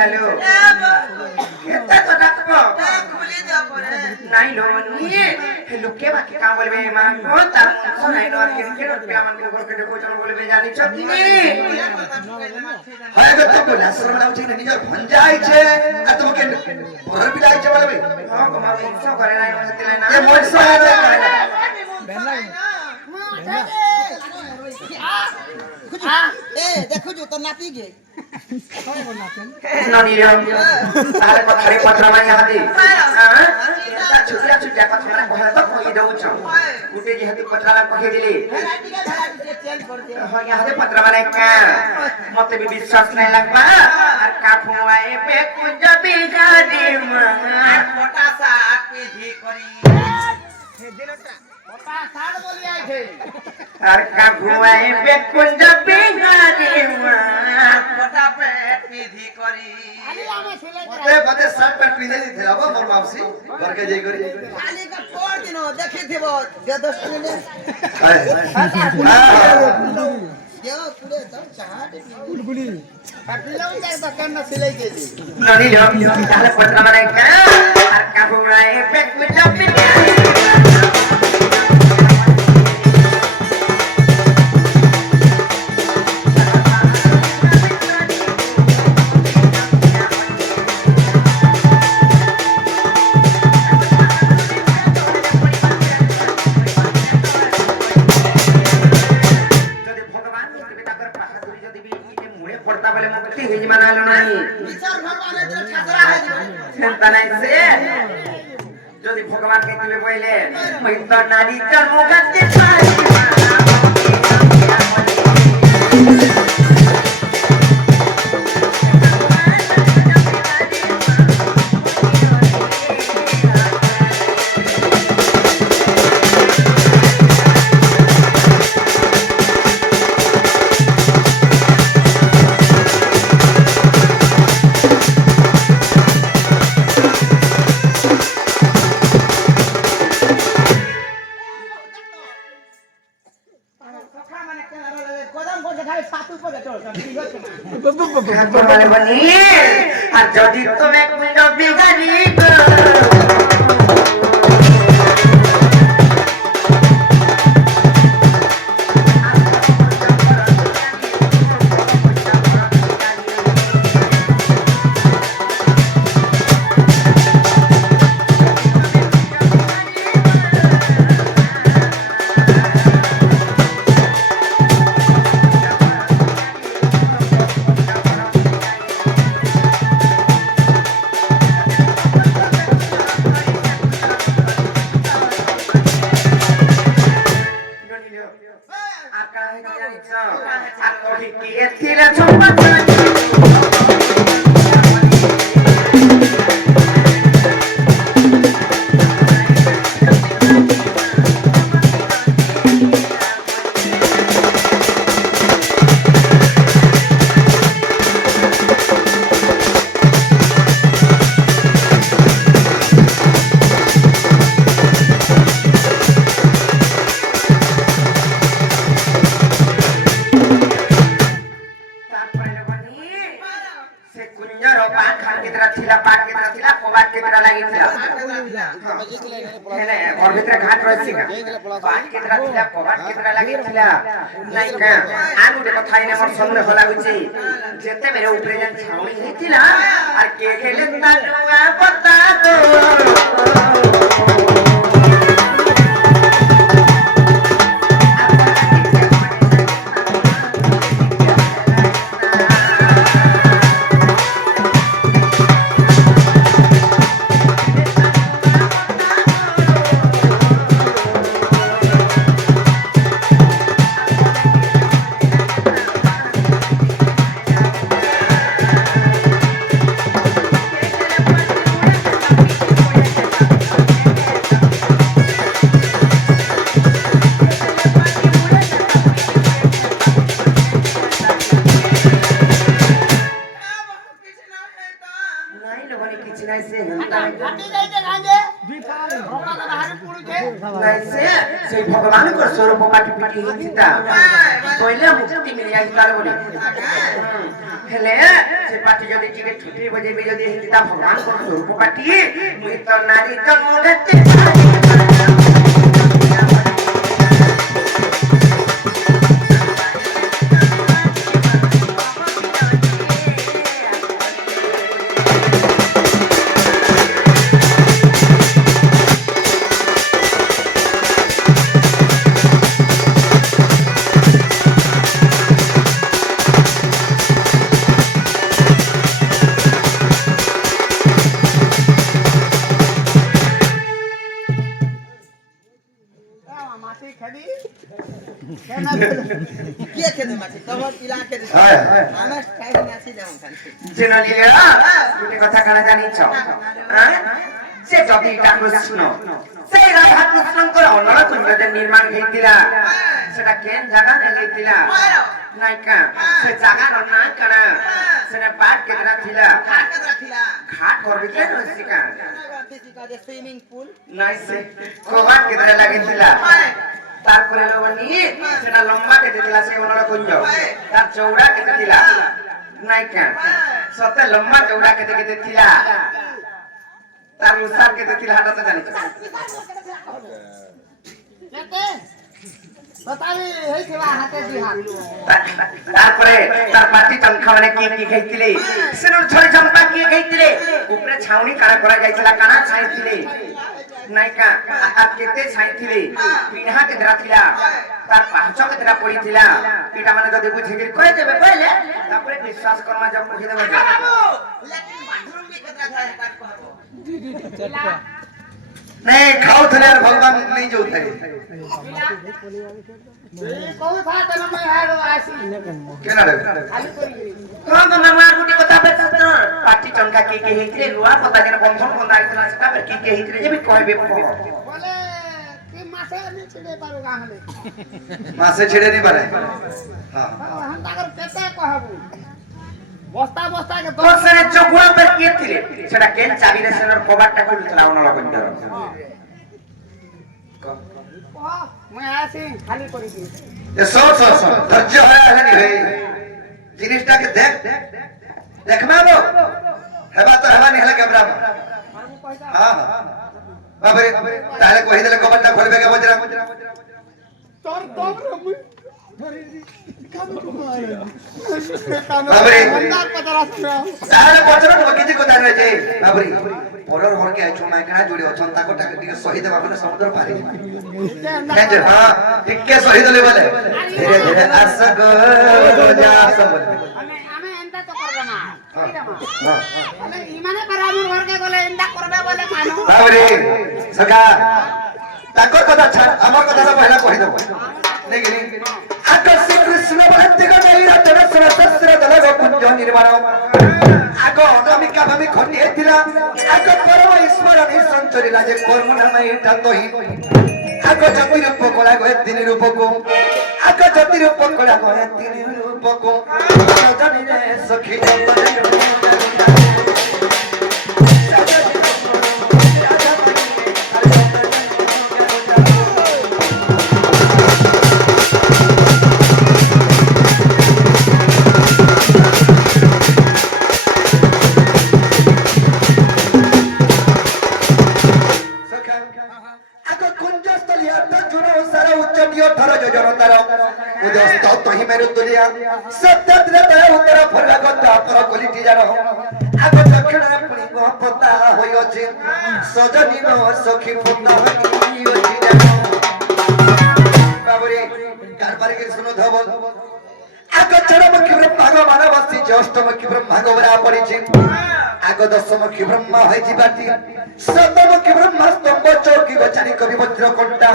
গেল এতে তো ডাকবো নাই লো নিয়ে লোকে বাকি কাম বলবে মা গো তার নাই নো আর কেন রুপিয়া মান ঘর কে দেখো চল বলবে জানিছ তুমি হয় গো তো বলা শরম লাগুছে না নিজের ভঞ্জা আইছে আর তোমাকে ঘর বিলা আইছে বলবে হ্যাঁ গো মা বংশ করে নাই মনে দিলে না এ মনসা আছে দেখো যে তোর নাতি গে ননি রে তাহলে কথারে পত্র মানে হাতে হ্যাঁ তা ছুটিয়া ছুটিয়া কথা মানে কহে তো কই দউছ গুটে যেহেতু পত্র কহে দিলি হয় হাতে পত্র মানে কা মতে भी विश्वास नहीं लगबा আর কাফুয়াए पे कुछ बिगाड़ी मार मोटा सा पीधी करी हे दिलटा मोटा साड बोली आई थे আর কাফুয়াए पे कुछ बिगाड़ी मार मोटा पेट पीधी करी মতে মতে শর্ট প্যান্ট পিনে দিতে হবো মোর মাউসি ঘরকে যাই করি খালি কা পর দিন দেখি দিব যে 10 মিনিট দেও পুরে তো চাহাটে গুলগুলি পাটিলাও যাই তো কেন সিলাই কেজি ননি লো তাহলে পত্র মানে কা আর কাফুয়াए पे कुछ बिगाड़ी বিচার ভগবান এর ঠাকুরা হই চিন্তা নাই সে যদি ভগবান কে দিবে বইলে ওই তো নারী জন্ম করতে পারি আর যদি তুমি বিগাড়ি घर भीतर घाट रही बात केतरा थिला कबाट केतरा लागि थिला नाही का आनु देखो थाइने मोर सामने होला गुची जेते मेरे ऊपर जन छाउनी हेतिला और के खेले तानुआ पता दो भगवान को स्वरूप पाटी पिटी हिता तोइले मुक्ति मिल जाई तार बोली ହେଲେ ସେ ପାଟି ଯଦି ଟିକେ ଛୁଟି ବଜେଇବି ଯଦି ହେଇଥିଲା ଭଗବାନଙ୍କର ସ୍ୱରୂପ ପାଟି ମୁଇଁ ତ ନାରୀ ଜନ୍ମ ଘାତେ মাছি খেদি কে খেদে মাছি তোমার পিলা খেদে আমার টাইম নাছি যেমন খালি জেনালিয়া গোটে কথা কানা জানিছ সে যদি কৃষ্ণ সেই রাধা কৃষ্ণଙ୍କର ଅନଳ କୁଞ୍ଜ ନିର୍ମାଣ ହେଇଥିଲା ସେଟା କେନ୍ ଜାଗା ହେଇଥିଲା ନାଇକା ସେ ଜାଗାର ନାଁ କଣା ସେନେ ପାଟ କେତେଟା ଥିଲା ଘାଟ କରବିଲେ ରସିକା সুইমিং পুল ନାଇ ସେ କୋବା କେତେଟା ଲାଗିଥିଲା ତାରପରେ ଲୋବନି ସେଟା ଲମ୍ବା କେତେ ଥିଲା ସେ ଅନଳ କୁଞ୍ଜ ତାର ଚଉଡା କେତେ ଥିଲା ନାଇକା ସତେ ଲମ୍ବା ଚଉଡା କେତେ କେତେ ଥିଲା তার মুসার কেতে ছিল হাটা তো জানিছ কেতে बताई হেইছিলা হাতে দি হাত তারপরে তার পাটি তনখা মানে কি খাইতিলে সিনুর ছড়ি চম্পা কি খাইতিলে উপরে ছাউনি কানা করা যাইছিলা কানা ছাইতিলে নাইকা আর কেতে ছাইতিলে পিনহা কেতরা থিলা তার পাঁচ কেতরা পড়িছিলা এটা মানে যদি বুঝিকি কই দেবে কইলে তারপরে বিশ্বাস করমা জব কই দেবে লেকিন বাথরুম भी केतरा था এটা कहबो नहीं खाओ थले यार भगवान नहीं जो थे कोई था तने मैं हारो आसी केना रे खाली करी कोन तो नरवा गुटी কথা বেছ তো পাটি চনকা কি হেইতিলে লুয়া পতা যেন বন্ধন বন্ধা আইতলা সেটা पर কি হেইতিলে যে বি কইবে बोले कि मासे नहीं छिड़े पारो गाहले मासे छिड़े नहीं पारे हां हम ताकर केते कहबू বস্তা বস্তা কে তোর সে চকুয়া पर কি থিলে সেটা কেন চাবিরে সেনর কবারটা খুলতলা অনলা কইন্দর मैं आसी खाली करी दी ये सो धैर्य है नहीं है जिनिसटा के देखना वो हेबा तो हेबा नहीं हला कैमरा हां बाबरे ताले कहि देले कबरटा खोलबे के बजरा तोर तोर बाबरे अंदर पतरा सुना ताले बजरा तो किछि को दाने जे बाबरे परर घर के आइछो माय कना जोड़ी अछन ताको टाके टिके सही देबा बले समुद्र पारी जे हां टिके सही देले बले धीरे धीरे आस गो जा समुद्र हमें एंता तो करबे ना हां अरे इमाने करामर घर के गले एंता करबे बोले मानो बाबरे सका ताको कथा छाड़ हमर कथा पहला कहि दो नहीं गिरी आको श्री कृष्ण भक्ति को नहीं रचना सुन सस्त्र दलग कुंज निर्माण आको अनामिका भूमि खंडी हेतिला आको परम ईश्वर नि संचरिला जे कर्म नाम एटा तोही आको जति रूप कोला गए तीन रूप को आको जति रूप कोला गए तीन रूप को सजनी रे सखी सजनी नो सखी पुता बाबरे कारबार के सुनो धब आगो चरमुखी ब्रह्मा गो मानवसी अष्टमुखी ब्रह्मा गोबरा पड़िछि आगो दशमुखी ब्रह्मा होई जिबाटी सप्तमुखी ब्रह्मा स्तंभ चौकी गचारी कवि वज्र कंटा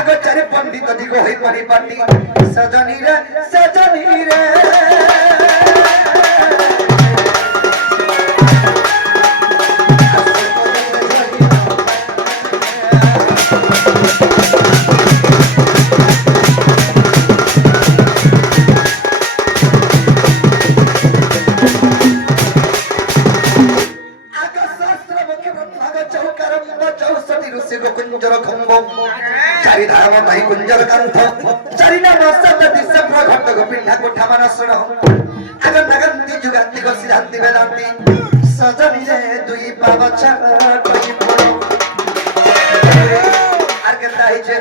आगो चारि पंडित दिगो होई परि पाटी सजनी रे चारि धाम ताई कुंजर कंठ चारि नाम सत दिस प्रघट गोपिंधा कोठा मन सुनो अगन नगन বিধান্তি বেদান্তি সজনী রে দুই বাবা ছাড়ি পড়ো আর কেনটা হইছে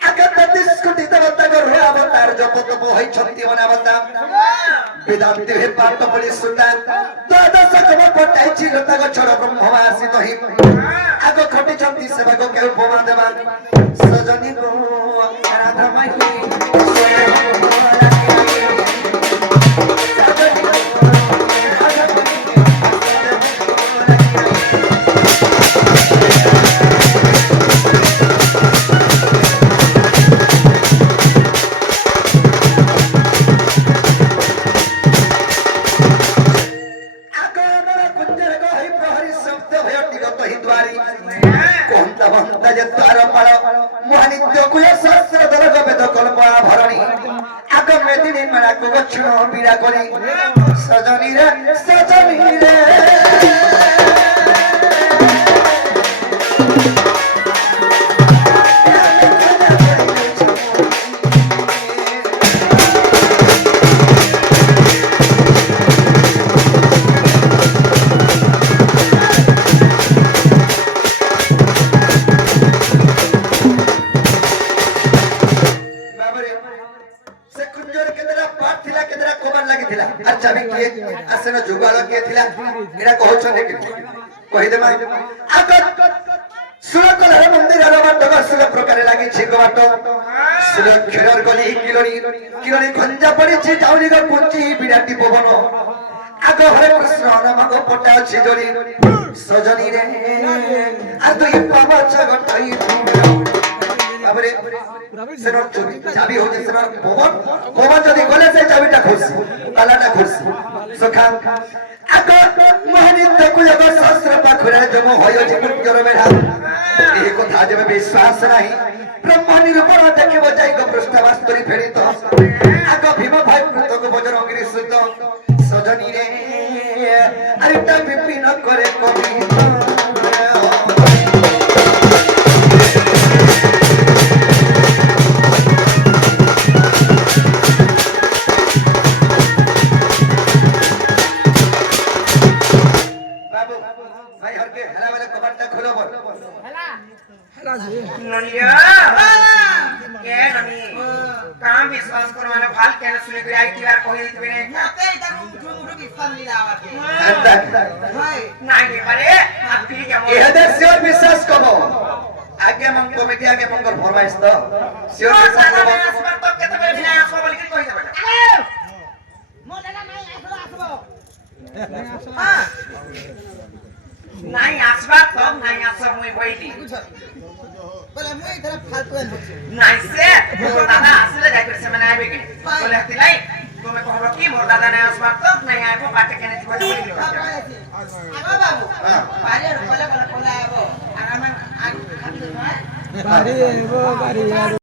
আকাতে দিসকুটি দেবতা করে অবতার যত তপ হইছন্তি মনে অবতার বেদান্তি হে পাঠ বলি সুন্দর দ্বাদশ কব পটাইছি লতা গছর ব্রহ্মমা আসিত হি আগ খটিছন্তি সেবাগ কেউ উপমা দেবা সজনী গো রাধা মাই সজনী রে সজনী রে আসেনা যুগাল কে থিলা এরা কহছন কি কहि দেবা আগত সুরকলার মন্দির রবাট সুর প্রকারে লাগিছে গবাট সুর খেরর গলি কিলনি কিলনি খঞ্জা পড়িছে যাউনি গো পুঞ্জি বিরাটি পবন আগ হরে কৃষ্ণ নামক পটাছে জলি সজনী রে আর দুই পাবা জগতাই আবরে সেনর চাবি হচ্ছে সেনর পবন পবন যদি গলে সেই চাবিটা খুলছি তালাটা খুলছি সখা আগ মহানিত্য কুলগ সহস্র পাখুরা জম হয়ছে কুঞ্জর বেড়া এই কথা যেবে বিশ্বাস নাই ব্রহ্ম নিরূপণ দেখিব যাই গো পৃষ্ঠবাস্তরি ফেরিত আগ ভীম ভাই কৃতক বজরঙ্গিনী সুত সজনী রে আরেকটা বিপিন করে কবিত काम विश्वास करो मैंने भाल कहने सुने को आई बार कही दिते ने मते इधर मुठो मुठो विश्वास नहीं लावा के नहीं पारे आप फिर क्या ए हदे श्योर विश्वास कबो आगे मन कमिटी आगे मन कर फरमाइश तो श्योर विश्वास कबो असबर तो केते बेर बिना आसबो बोल के कहि देबे मोला नहीं आसबो हां नहीं आसबा तब नहीं आसब मुई बैठी बोले मुई इधर फालतू नहीं से तो दादा असले जाय कर से मने आबे के बोले हतिलाई তুমি कहबो की मोर दादा ने आसबा तब नहीं आबो बाटे केने दिबो बोली आगो बाबू पारे कोला कोला आबो आराम आग खाती बारी एबो बारी